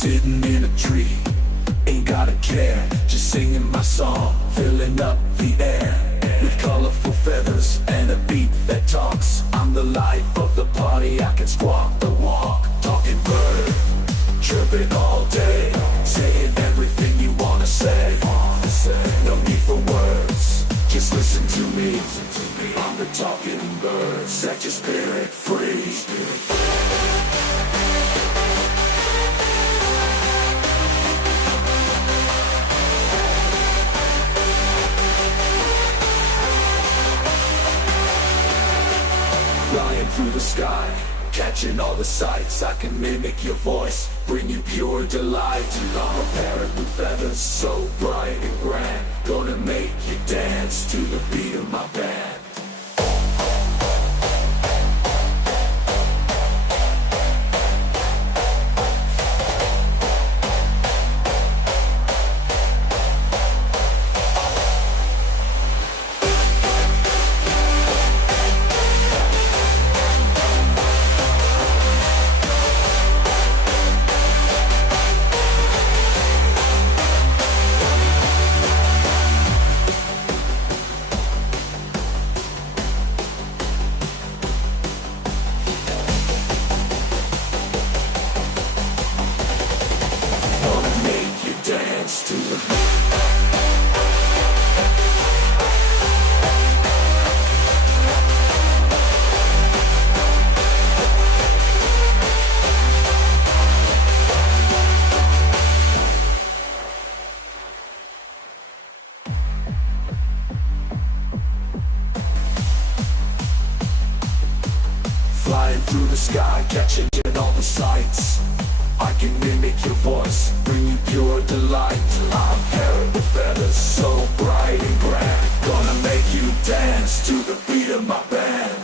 sitting in a tree, ain't gotta care, just singing my song, filling up the air with colorful feathers and a beat that talks. I'm the life of the party, I can squawk the walk. Talking bird, chirping all day, saying everything you wanna say. No need for words, just listen to me. I'm the talking bird, set your spirit free. Flying through the sky, catching all the sights. I can mimic your voice, bring you pure delight. I'm a parrot with feathers so bright and grand, gonna make you dance to the beat of my band. Dance to the flying through the sky, catching all the sights. I can mimic your voice, bring you pure delight. I'm a parrot with feathers so bright and grand, gonna make you dance to the beat of my band.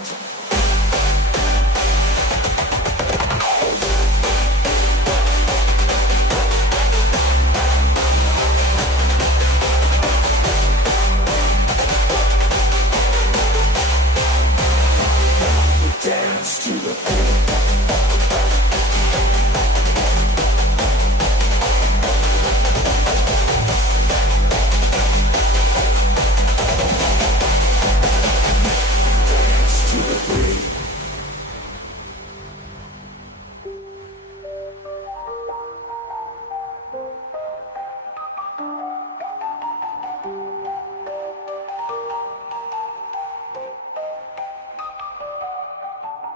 Dance to the beat.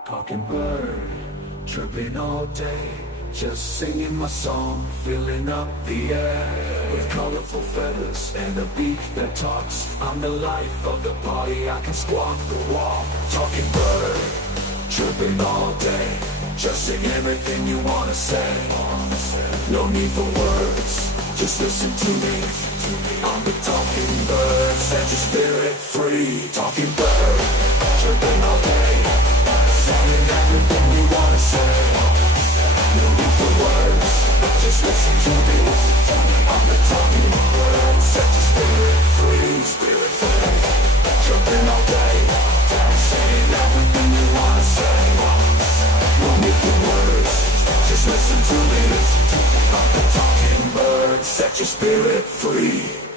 Talking bird, chirping all day, just singing my song, filling up the air with colorful feathers and a beat that talks. I'm the life of the party, I can squawk the walk. Talking bird, chirping all day, just sing everything you wanna say. No need for words, just listen to me. I'm the talking bird, set your spirit free. Talking bird, chirping all day, saying everything you wanna say. No need for words, just listen to me. I'm the talking bird, set your spirit free. Spirit free, jumping all day, saying everything you wanna say. No need for words, just listen to me. I'm the talking bird, set your spirit free.